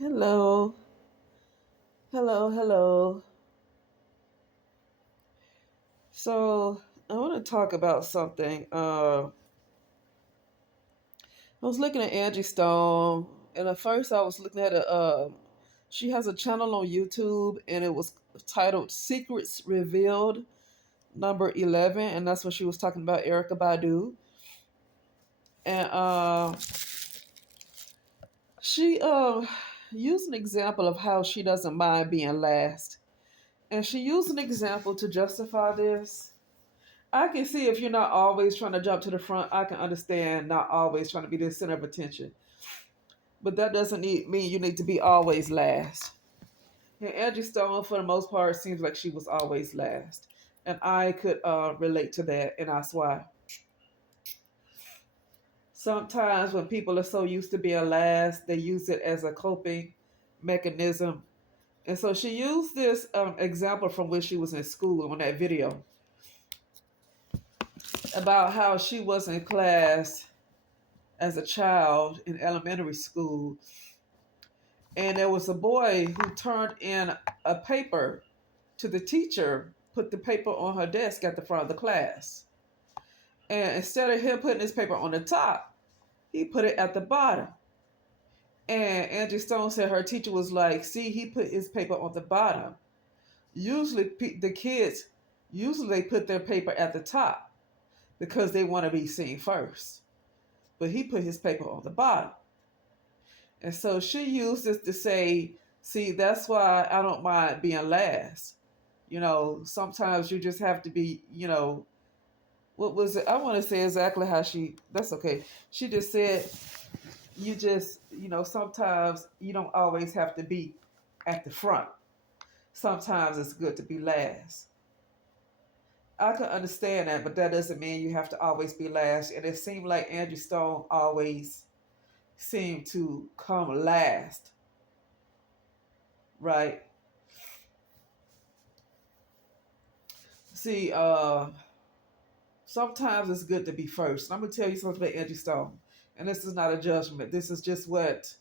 Hello, hello. So I want to talk about something. I was looking at Angie Stone, and at first I was looking at a. She has a channel on YouTube, and it was titled "Secrets Revealed" number 11, and that's what she was talking about Erica Badu, and she used an example of how she doesn't mind being last, and she used an example to justify this. I can see if you're not always trying to jump to the front, I can understand not always trying to be the center of attention. But that doesn't mean you need to be always last. And Angie Stone, for the most part, seems like she was always last. And I could relate to that, and that's why. Sometimes when people are so used to being last, they use it as a coping mechanism. And so she used this example from when she was in school on that video about how she was in class as a child in elementary school, and there was a boy who turned in a paper to the teacher, put the paper on her desk at the front of the class. And instead of him putting his paper on the top, he put it at the bottom. And Angie Stone said her teacher was like, see, he put his paper on the bottom. Usually, the kids, usually they put their paper at the top because they want to be seen first. But he put his paper on the bottom. And so she used this to say, see, that's why I don't mind being last. Sometimes you just have to be, what was it? I want to say exactly how that's okay. She just said, sometimes you don't always have to be at the front. Sometimes it's good to be last. I can understand that, but that doesn't mean you have to always be last. And it seemed like Angie Stone always seemed to come last, right? See, sometimes it's good to be first. I'm gonna tell you something about Angie Stone, and this is not a judgment. This is just what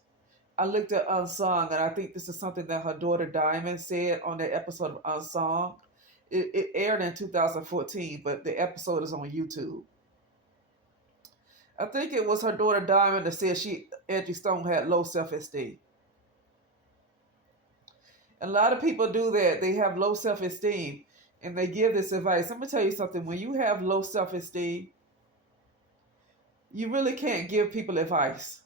I looked at Unsung, and I think this is something that her daughter Diamond said on the episode of Unsung. It aired in 2014, but the episode is on YouTube. I think it was her daughter Diamond that said Angie Stone had low self-esteem. A lot of people do that. They have low self-esteem, and they give this advice. I'm gonna tell you something. When you have low self-esteem, you really can't give people advice.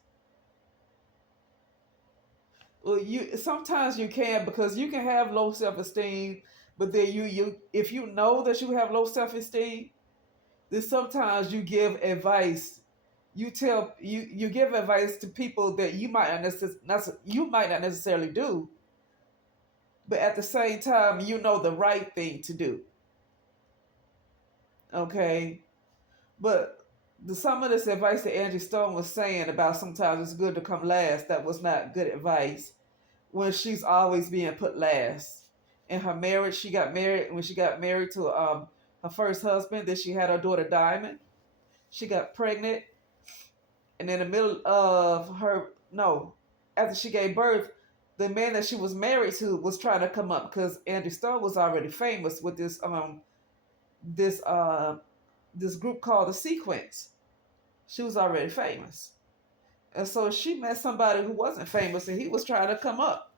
Well, you sometimes you can, because you can have low self esteem, but then you if you know that you have low self esteem, then sometimes you give advice. You give advice to people that you might not necessarily do, but at the same time you know the right thing to do. Okay, but some of this advice that Angie Stone was saying about sometimes it's good to come last, that was not good advice when she's always being put last. In her marriage, she got married when she got married to her first husband. Then she had her daughter Diamond. She got pregnant, and in the middle of her no, after she gave birth, the man that she was married to was trying to come up because Angie Stone was already famous with this this group called the Sequence. She was already famous, and so she met somebody who wasn't famous, and he was trying to come up.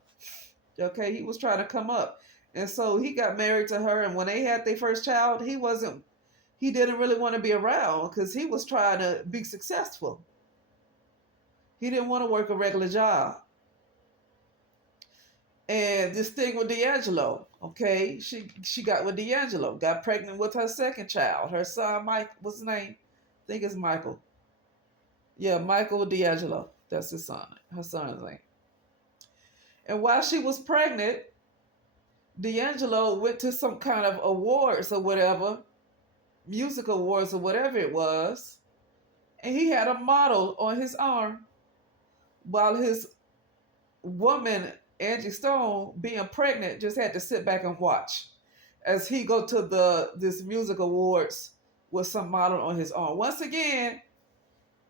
Okay, he was trying to come up. And so he got married to her, and when they had their first child, he didn't really want to be around because he was trying to be successful. He didn't want to work a regular job. And this thing with D'Angelo, okay, she got with D'Angelo, got pregnant with her second child. Her son, Mike, what's his name? I think it's Michael. Yeah, Michael D'Angelo. That's his son. Her son's name. And while she was pregnant, D'Angelo went to some kind of awards or whatever, music awards or whatever it was, and he had a model on his arm while his woman, Angie Stone, being pregnant, just had to sit back and watch as he go to this music awards with some model on his arm. Once again,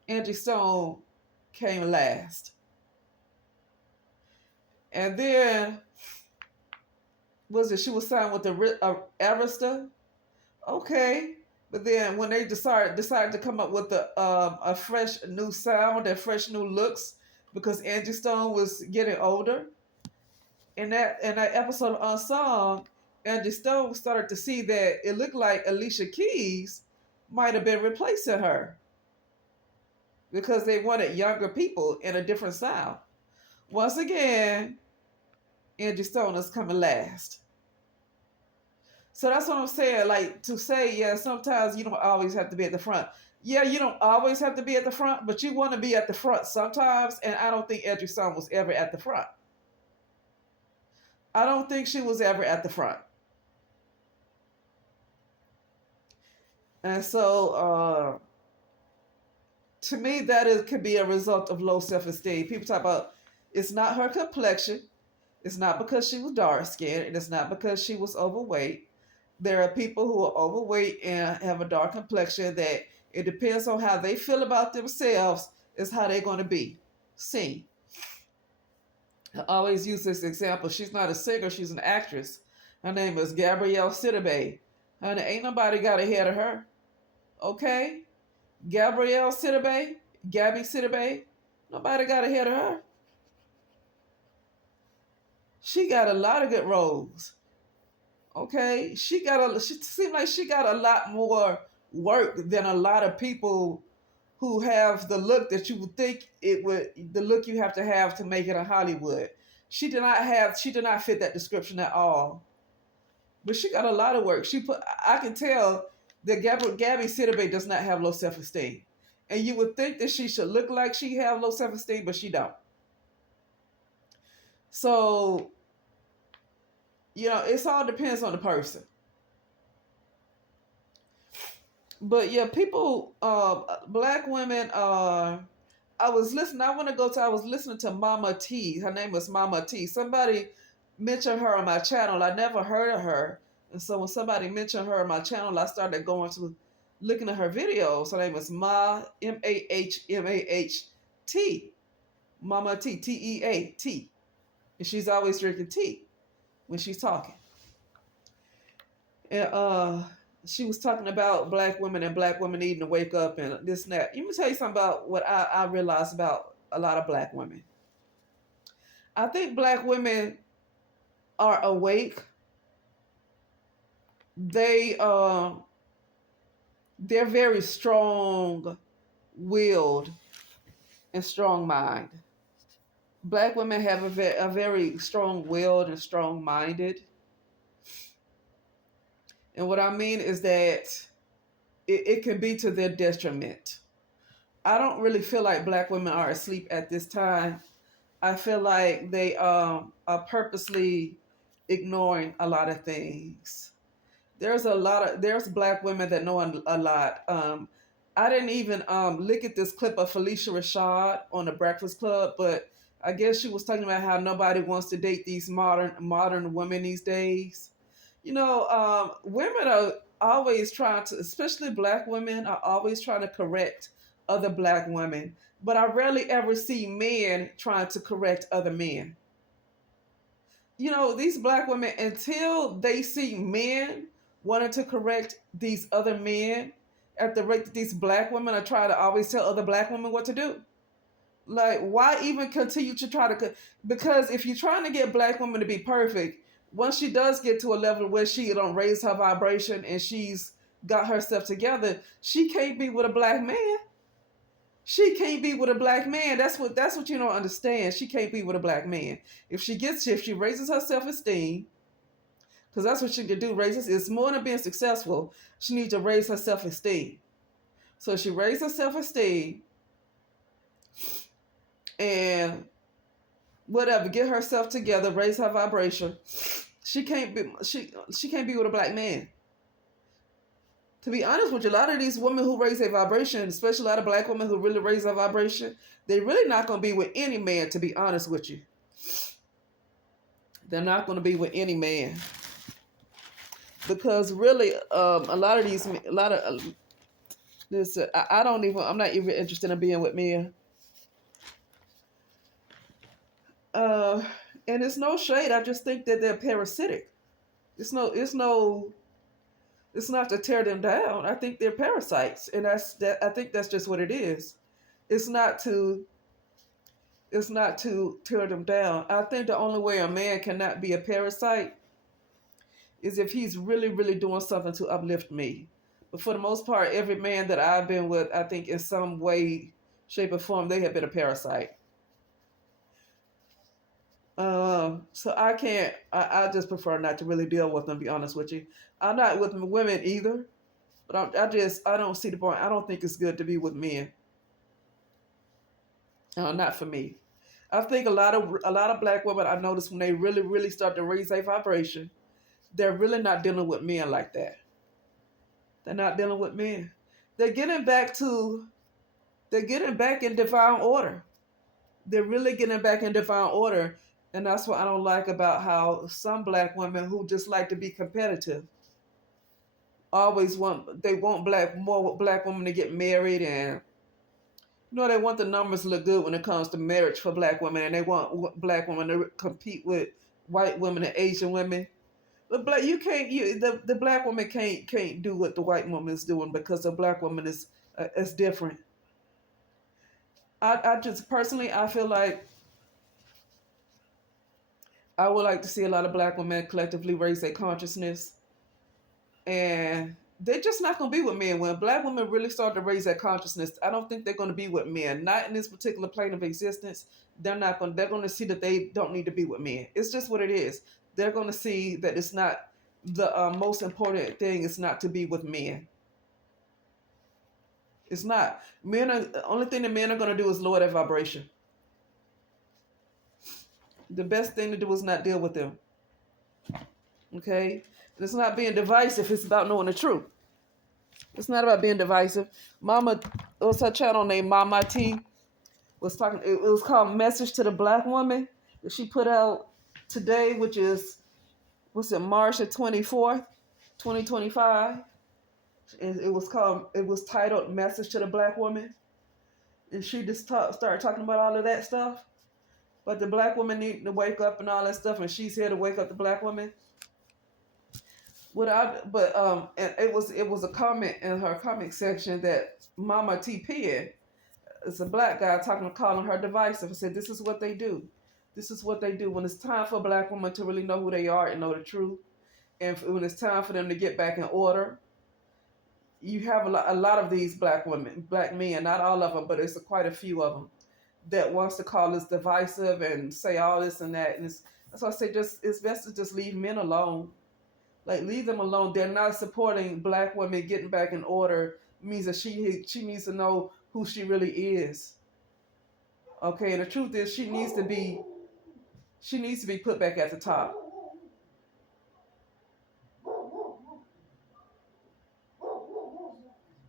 Angie Stone came last. And then was it she was signed with the Arista? Okay, but then when they decided to come up with a fresh new sound and fresh new looks because Angie Stone was getting older. In that episode of Unsung, Angie Stone started to see that it looked like Alicia Keys might have been replacing her because they wanted younger people in a different sound. Once again, Angie Stone is coming last. So that's what I'm saying. Like to say, yeah, sometimes you don't always have to be at the front. Yeah, you don't always have to be at the front, but you want to be at the front sometimes. And I don't think Angie Stone was ever at the front. I don't think she was ever at the front. And so, to me, could be a result of low self-esteem. People talk about it's not her complexion. It's not because she was dark skinned, and it's not because she was overweight. There are people who are overweight and have a dark complexion that it depends on how they feel about themselves is how they're going to be seen. I always use this example. She's not a singer, she's an actress. Her name is Gabrielle Sidibe. Honey, ain't nobody got ahead of her. Okay? Gabrielle Sidibe, Gabby Sidibe, nobody got ahead of her. She got a lot of good roles. Okay? She seemed like she got a lot more work than a lot of people who have the look that you would think the look you have to make it in Hollywood. She did not fit that description at all. But she got a lot of work. I can tell that Gabby Sidibe does not have low self-esteem. And you would think that she should look like she have low self-esteem, but she don't. So, it all depends on the person. But yeah, people, black women, I was listening to Mama T. Her name was Mama T. Somebody mentioned her on my channel. I never heard of her. And so when somebody mentioned her on my channel, I started looking at her videos. Her name was MahmahT. Mama T, T-E-A-T. And she's always drinking tea when she's talking. And she was talking about black women and black women needing to wake up and this and that. Let me tell you something about what I realized about a lot of black women. I think black women are awake. They're very strong-willed and strong-minded. Black women have a very strong-willed and strong-minded. And what I mean is that it can be to their detriment. I don't really feel like black women are asleep at this time. I feel like they are purposely ignoring a lot of things. There's black women that know a lot. I didn't even look at this clip of Felicia Rashad on the Breakfast Club, but I guess she was talking about how nobody wants to date these modern women these days. Women are always trying to, especially black women, are always trying to correct other black women. But I rarely ever see men trying to correct other men. These black women, until they see men wanting to correct these other men at the rate that these black women are trying to always tell other black women what to do. Like, why even continue to try to... Because if you're trying to get black women to be perfect, once she does get to a level where she don't raise her vibration and she's got herself together, she can't be with a black man. She can't be with a black man. That's what you don't understand. She can't be with a black man. If she raises her self-esteem, because that's what she can do, it's more than being successful. She needs to raise her self-esteem. So she raises her self-esteem and whatever, get herself together, raise her vibration. She can't be with a black man. To be honest with you, a lot of these women who raise their vibration, especially a lot of black women who really raise their vibration, they're really not going to be with any man, to be honest with you. They're not going to be with any man. Because really, I'm not even interested in being with men. And it's no shade. I just think that they're parasitic. It's no, it's not to tear them down. I think they're parasites, and that's that. I think that's just what it is. It's not to, it's not to tear them down. I think the only way a man cannot be a parasite is if he's really, really doing something to uplift me. But for the most part, every man that I've been with, I think in some way, shape, or form, they have been a parasite. So I can't. I just prefer not to really deal with them. To be honest with you, I'm not with women either. But I don't see the point. I don't think it's good to be with men. Not for me. I think a lot of black women I notice when they really, really start to raise their vibration, they're really not dealing with men like that. They're not dealing with men. They're getting back to they're getting back in divine order. They're really getting back in divine order. And that's what I don't like about how some black women who just like to be competitive always want more black women to get married, and they want the numbers to look good when it comes to marriage for black women, and they want black women to compete with white women and Asian women. But the black woman can't do what the white woman is doing, because the black woman is different. I just personally I feel like I would like to see a lot of black women collectively raise their consciousness, and they're just not going to be with men. When black women really start to raise their consciousness, I don't think they're going to be with men. Not in this particular plane of existence. They're not going. They're going to see that they don't need to be with men. It's just what it is. They're going to see that it's not the most important thing. Is not to be with men. It's not. Men are the only thing that men are going to do is lower their vibration. The best thing to do is not deal with them. Okay? And it's not being divisive. It's about knowing the truth. It's not about being divisive. Mama, it was her channel named Mama T, was talking. It was called "Message to the Black Woman" that she put out today, which is March the 24th, 2025. And it was titled "Message to the Black Woman," and she just started talking about all of that stuff. But the black woman need to wake up and all that stuff, and she's here to wake up the black woman. And it was a comment in her comment section that Mama TP, it's a black guy calling her divisive. And said, "This is what they do. This is what they do when it's time for a black woman to really know who they are and know the truth, and when it's time for them to get back in order." You have a lot of these black women, black men, not all of them, but it's quite a few of them that wants to call us divisive and say all this and that. And that's why I say it's best to just leave men alone. Like, leave them alone. They're not supporting black women getting back in order. Means that she needs to know who she really is. Okay, and the truth is she needs to be put back at the top.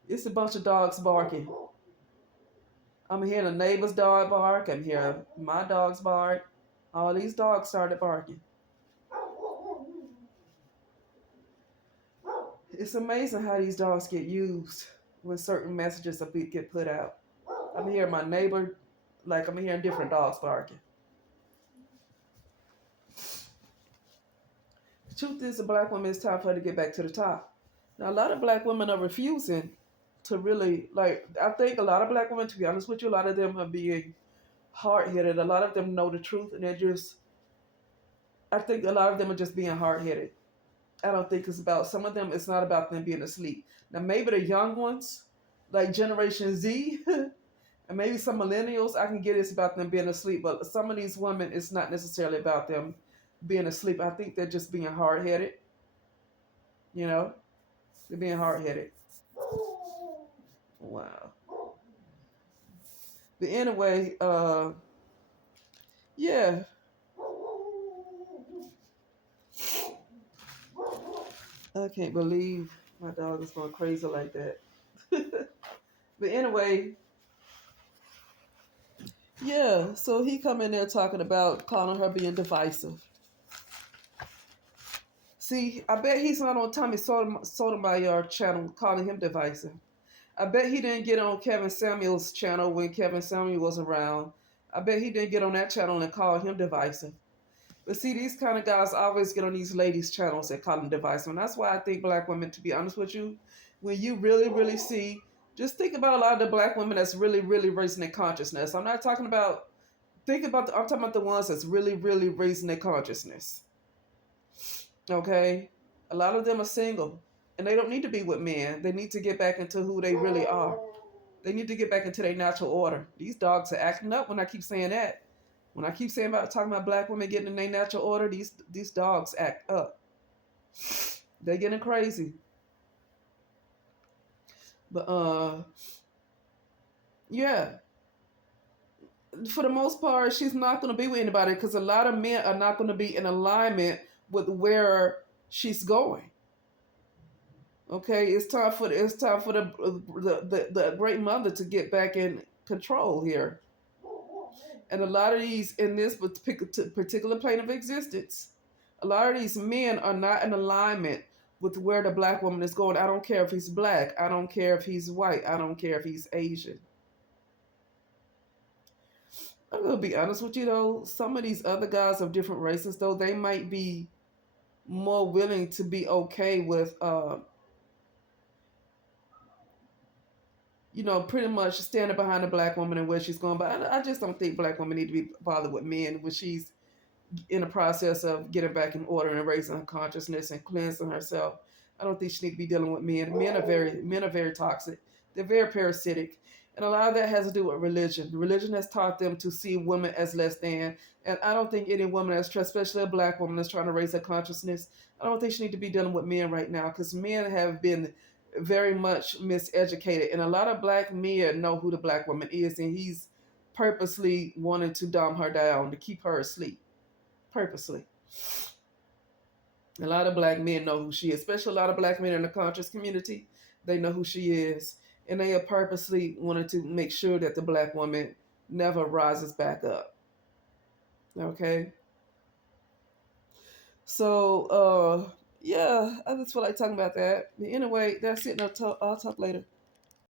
It's a bunch of dogs barking. I'm hearing a neighbor's dog bark. I'm hearing my dogs bark. All these dogs started barking. It's amazing how these dogs get used when certain messages get put out. I'm hearing my neighbor, like I'm hearing different dogs barking. The truth is, a black woman, it's time for her to get back to the top. Now, a lot of black women are refusing to really, I think a lot of black women, to be honest with you, a lot of them are being hard-headed. A lot of them know the truth, and I think a lot of them are just being hard-headed. I don't think some of them, it's not about them being asleep. Now, maybe the young ones, like Generation Z, and maybe some millennials, I can get it's about them being asleep, but some of these women, it's not necessarily about them being asleep. I think they're just being hard-headed. They're being hard-headed. Wow. But anyway, yeah. I can't believe my dog is going crazy like that. But anyway, yeah, so he come in there talking about calling her being divisive. See, I bet he's not on Tommy Sotomayor channel calling him divisive. I bet he didn't get on Kevin Samuel's channel when Kevin Samuel was around. I bet he didn't get on that channel and call him divisive. But see, these kind of guys always get on these ladies' channels and call them divisive. And that's why I think black women, to be honest with you, when you really, really see, just think about a lot of the black women that's really, really raising their consciousness. I'm not talking about, I'm talking about the ones that's really, really raising their consciousness. Okay? A lot of them are single and they don't need to be with men. They need to get back into who they really are. They need to get back into their natural order. These dogs are acting up when I keep saying that. When I keep saying about talking about black women getting in their natural order, these dogs act up. They're getting crazy. But yeah, for the most part, she's not going to be with anybody because a lot of men are not going to be in alignment with where she's going. Okay, it's time for the great mother to get back in control here. And a lot of these in this particular plane of existence, a lot of these men are not in alignment with where the black woman is going. I don't care if he's black. I don't care if he's white. I don't care if he's Asian. I'm gonna be honest with you though. Some of these other guys of different races though, they might be more willing to be okay with pretty much standing behind a black woman and where she's going. But I just don't think black women need to be bothered with men when she's in the process of getting back in order and raising her consciousness and cleansing herself. I don't think she need to be dealing with men. Men are very toxic. They're very parasitic. And a lot of that has to do with religion. Religion has taught them to see women as less than. And I don't think any woman especially a black woman that's trying to raise her consciousness, I don't think she need to be dealing with men right now because men have been very much miseducated. And a lot of black men know who the black woman is, and he's purposely wanting to dumb her down to keep her asleep. Purposely. A lot of black men know who she is, especially a lot of black men in the conscious community. They know who she is. And they are purposely wanted to make sure that the black woman never rises back up. Okay? So, yeah, I just feel like talking about that. But anyway, that's it. I'll talk later.